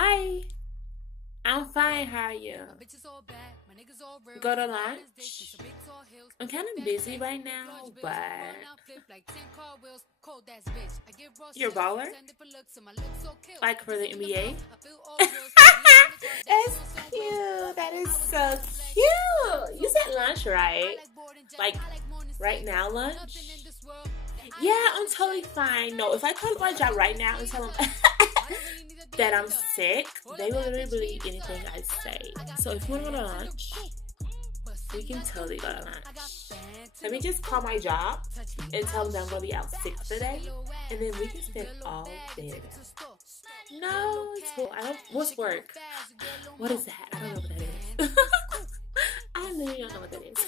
Hi, I'm fine. How are you? Go to lunch? I'm kind of busy right now, but you're a baller? Like for the NBA? That's cute. That is so cute. You said lunch, right? Like right now, lunch? Yeah, I'm totally fine. No, if I call my job right now and tell them that I'm sick, they will literally believe anything I say. So if you want to go to lunch, we can totally go to lunch. Let me just call my job and tell them that I'm going to be out sick today, and then we can spend all day together. No, it's cool. I don't. What's work? What is that? I don't know what that is. I literally don't know what that is.